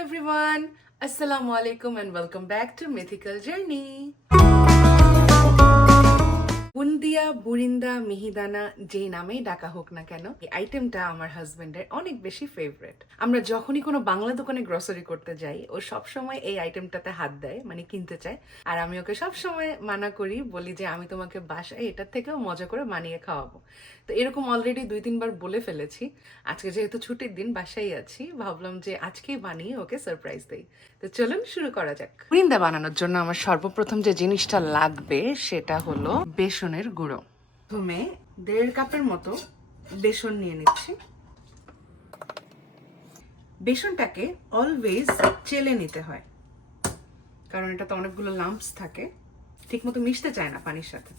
everyone, Assalamu alaikum and welcome back to Mythical Journey. Bundiya বুরিন্দা মিহিদানা যেই নামেই ডাকা হোক না কেন এই আইটেমটা আমার হাজবেন্ডের অনেক বেশি ফেভারিট। আমরা যখনই কোনো বাংলা দোকানে গ্রসারি করতে যাই ও সব সময় এই আইটেমটাতে হাত দেয়, মানে কিনতে চায়। আর আমি ওকে সব সময় মানা করি, বলি যে আমি তোমাকে বাসায় এটার থেকেও মজা করে বানিয়ে খাওয়াবো। তো এরকম অলরেডি 2-3 বার বলে ফেলেছি। আজকে যেহেতু ছুটির দিন বাসায় আছি, ভাবলাম যে আজকেই বানিয়ে ওকে সারপ্রাইজ দেই। তো চলুন শুরু করা যাক। বুরিন্দা বানানোর জন্য আমার সর্বপ্রথম যে জিনিসটা লাগবে সেটা হলো বেসনের গুঁড়ো। প্রথমে 1.5 কাপের মতো বেসন নিয়ে নিচ্ছি। বেসনটাকে অলওয়েজ চেলে নিতে হয়, কারণ এটাতে অনেকগুলো লাম্পস থাকে, ঠিক মতো মিশতে চায় না পানির সাথে।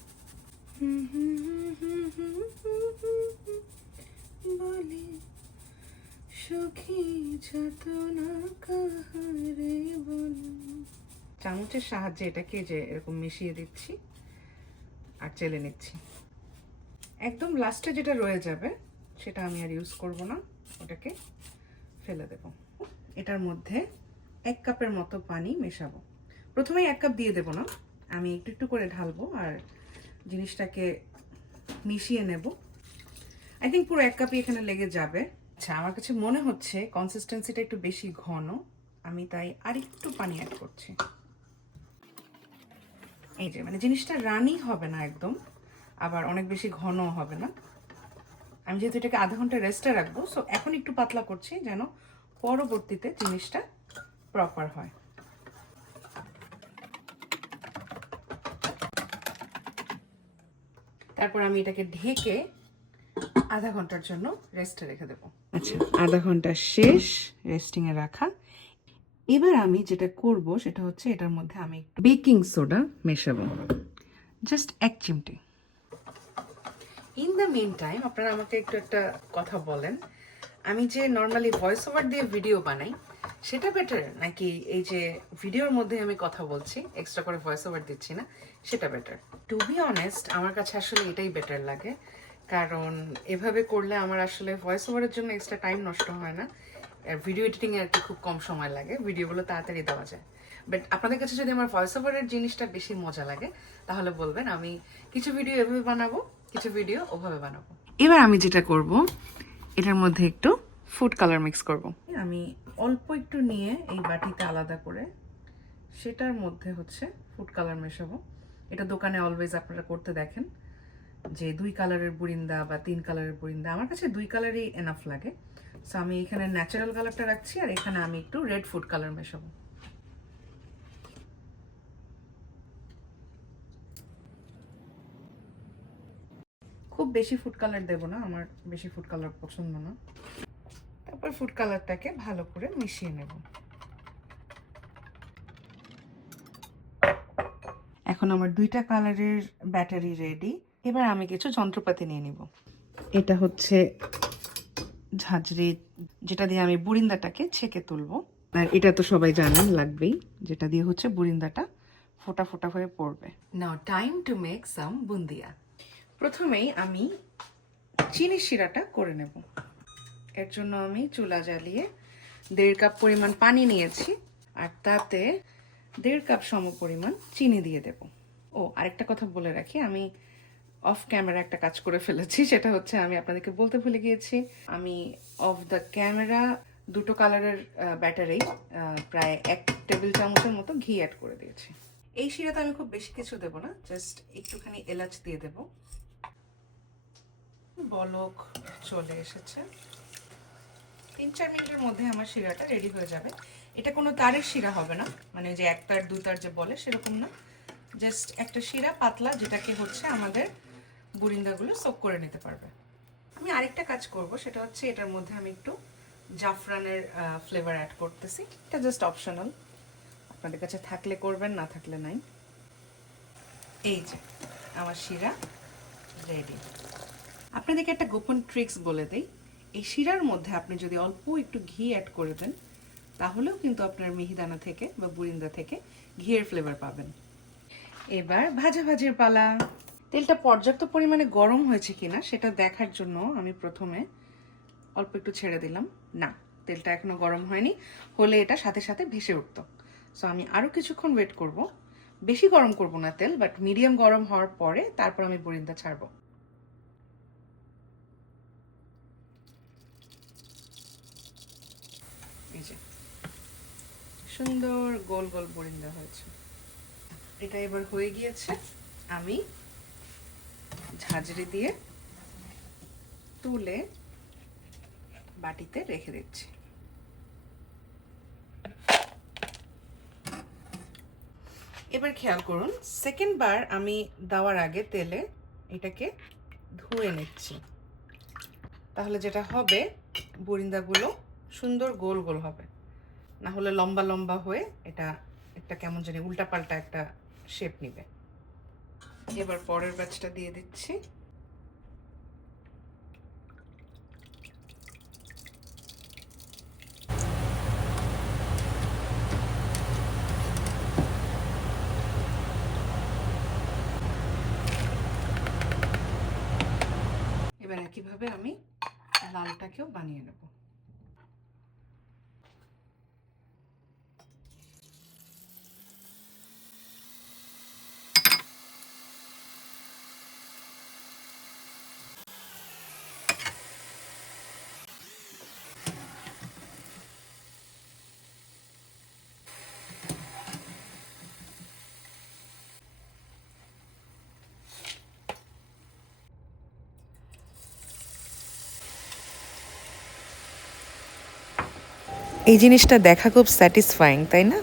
চামচের সাহায্যে এটাকে যে এরকম মিশিয়ে দিচ্ছি আর চেলে নিচ্ছি। একদম লাস্টে যেটা রয়ে যাবে সেটা আমি আর ইউজ করব না, ওটাকে ফেলে দেব। এটার মধ্যে 1 কাপের মতো পানি মেশাবো। প্রথমেই 1 কাপ দিয়ে দেব না, আমি একটু একটু করে ঢালবো আর জিনিসটাকে মিশিয়ে নেব। আই থিঙ্ক পুরো 1 কাপই এখানে লেগে যাবে। আচ্ছা, আমার কাছে মনে হচ্ছে কনসিস্টেন্সিটা একটু বেশি ঘন, আমি তাই আর একটু পানি অ্যাড করছি। এই যে মানে জিনিসটা রানি হবে না একদম, আবার অনেক বেশি ঘনও হবে না। আমি যেহেতু এটাকে আধা ঘন্টা রেস্টে রাখবো, সো এখন একটু পাতলা করছি যেন পরবর্তীতে জিনিসটা প্রপার হয়। তারপর আমি এটাকে ঢেকে আধা ঘন্টার জন্য রেস্টে রেখে দেবো। আচ্ছা, আধা ঘন্টা শেষ রেস্টিংয়ে রাখা। এবার আমি যেটা করব সেটা হচ্ছে এটার মধ্যে আমি একটু বেকিং সোডা মেশাবো, জাস্ট 1 চিমটি। ইন দ্য মিন টাইম আপনারা আমাকে একটু একটা কথা বলেন, আমি যে নর্মালি ভয়েস ওভার দিয়ে ভিডিও বানাই সেটা বেটার, নাকি এই যে ভিডিওর মধ্যে আমি কথা বলছি এক্সট্রা করে ভয়েস ওভার দিচ্ছি না সেটা বেটার? টু বি অনেস্ট আমার কাছে আসলে এটাই বেটার লাগে, কারণ এভাবে করলে আমার আসলে ভয়েস ওভারের জন্য এক্সট্রা টাইম নষ্ট হয় না, আর ভিডিও এডিটিংয়ে আর কি খুব কম সময় লাগে, ভিডিওগুলো তাড়াতাড়ি দেওয়া যায়। বাট আপনাদের কাছে যদি আমার ভয়েস ওভারের জিনিসটা বেশি মজা লাগে তাহলে বলবেন, আমি কিছু ভিডিও এভাবে বানাবো, কিছু ভিডিও ওভাবে বানাবো। এবার আমি যেটা করব এটার মধ্যে একটু ফুড কালার মিক্স করব। আমি অল্প একটু নিয়ে এই বাটিতে আলাদা করে সেটার মধ্যে হচ্ছে ফুড কালার মেশাবো। এটা দোকানে অলওয়েজ আপনারা করতে দেখেন যে 2 কালারের বুরিন্দা বা 3 কালারের বুরিন্দা, আমার কাছে 2 কালারই এনাফ লাগে। সো আমি এখানে ন্যাচারাল কালারটা রাখছি আর এখানে আমি একটু রেড ফুড কালার মেশাবো। খুব বেশি ফুড কালার দেব না, আমার বেশি ফুড কালার পছন্দ না। তারপর ফুড কালারটাকে ভালো করে মিশিয়ে নেব। এখন আমার 2টা কালারের ব্যাটারি রেডি। এবার আমি কিছু যন্ত্রপাতি নিয়ে নিব। এটা হচ্ছে ঝাঁঝরি, যেটা দিয়ে আমি বুরিন্দাটাকে ছেঁকে তুলবো। আর এটা তো সবাই জানেন লাগবেই, যেটা দিয়ে হচ্ছে বুরিন্দাটা ফোটা ফোটা হয়ে পড়বে। Now time to make some boondiya. প্রথমেই আমি চিনি শিরাটা করে নেব। এর জন্য আমি চুলা জ্বালিয়ে 1.5 কাপ পরিমাণ পানি নিয়েছি আর তাতে 1.5 কাপ সম পরিমাণ চিনি দিয়ে দেব। ও আরেকটা কথা বলে রাখি, আমি অফ ক্যামেরা একটা কাজ করে ফেলেছি, সেটা হচ্ছে আমি আপনাদেরকে বলতে ভুলে গিয়েছি, আমি অফ দ্য ক্যামেরা 2টো কালারের ব্যাটারি প্রায় 1 টেবিল চামচের মতো ঘি অ্যাড করে দিয়েছি। এই শিরাতে আমি খুব বেশি কিছু দেব না, জাস্ট একটুখানি এলাচ দিয়ে দেব। বলক চলে এসেছে, 3-4 মিনিটের মধ্যে আমার শিরাটা রেডি হয়ে যাবে। এটা কোনো তারের শিরা হবে না, মানে যে 1 তার 2 তার যে বলে সেরকম না, জাস্ট একটা শিরা পাতলা, যেটাকে হচ্ছে আমাদের বুরিন্দাগুলো সোক করে নিতে পারবে। আমি আরেকটা কাজ করব, সেটা হচ্ছে এটার মধ্যে আমি একটু জাফরানের ফ্লেভার অ্যাড করতেছি। এটা জাস্ট অপশনাল, আপনাদের কাছে থাকলে করবেন, না থাকলে নাই। এই যে আমার শিরা রেডি। আপনাদেরকে একটা গোপন ট্রিক্স বলে দেই, এই শিরার মধ্যে আপনি যদি অল্প একটু ঘি অ্যাড করে দেন তাহলেও কিন্তু আপনার মিহিদানা থেকে বা বুরিন্দা থেকে ঘিয়ের ফ্লেভার পাবেন। এবার ভাজাভাজির পালা। তেলটা পর্যাপ্ত পরিমাণে গরম হয়েছে কিনা সেটা দেখার জন্য আমি প্রথমে অল্প একটু ছেড়ে দিলাম। না, তেলটা এখনো গরম হয়নি, হলে এটা সাথে সাথে ভেসে উঠতো। সো আমি আরও কিছুক্ষণ ওয়েট করব। বেশি গরম করব না তেল, বাট মিডিয়াম গরম হওয়ার পরে তারপর আমি বড়িটা ছাড়বো। এই যে সুন্দর গোল গোল বড়িন্দা হয়েছে। এটা এবার হয়ে গিয়েছে। আমি ঝাঁঝরি দিয়ে তুলে বাটিতে রেখে দিচ্ছি। এবার খেয়াল করুন, সেকেন্ড বার আমি দেওয়ার আগে তেলে এটাকে ধুয়ে নিচ্ছি। তাহলে যেটা হবে, বড়িন্দাগুলো সুন্দর গোল গোল হবে, না হলে লম্বা লম্বা হয়ে এটা একটা কেমন জানি উল্টাপাল্টা একটা শেপ নেবে। এবার পরের ব্যাচটা দিয়ে দিচ্ছি। এবার একইভাবে আমি লালটাকেও বানিয়ে নেব। এই জিনিসটা দেখা খুব স্যাটিসফাইং, তাই না?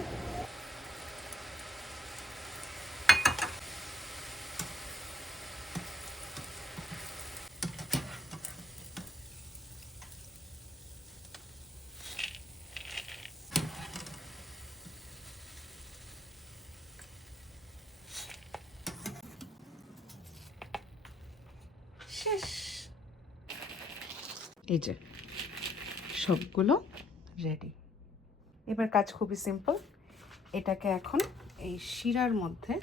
শেষ। এই যে সবগুলো রেডি। এবার কাজ খুবই সিম্পল। এটাকে এখন এই শিরার মধ্যে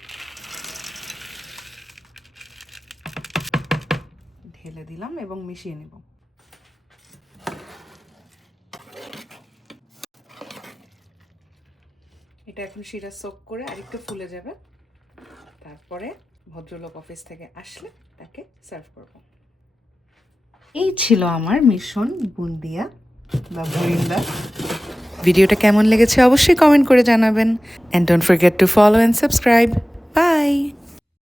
ঢেলে দিলাম এবং মিশিয়ে নেব। এটা এখন শিরা সোক করে আরেকটু ফুলে যাবে, তারপরে ভদ্রলোক অফিস থেকে আসলে তাকে সার্ভ করব। এই ছিল আমার মিশন বুন্দিয়া বা বড়িন্দা। ভিডিওটা কেমন লেগেছে অবশ্যই কমেন্ট করে জানাবেন, and don't forget to follow and subscribe.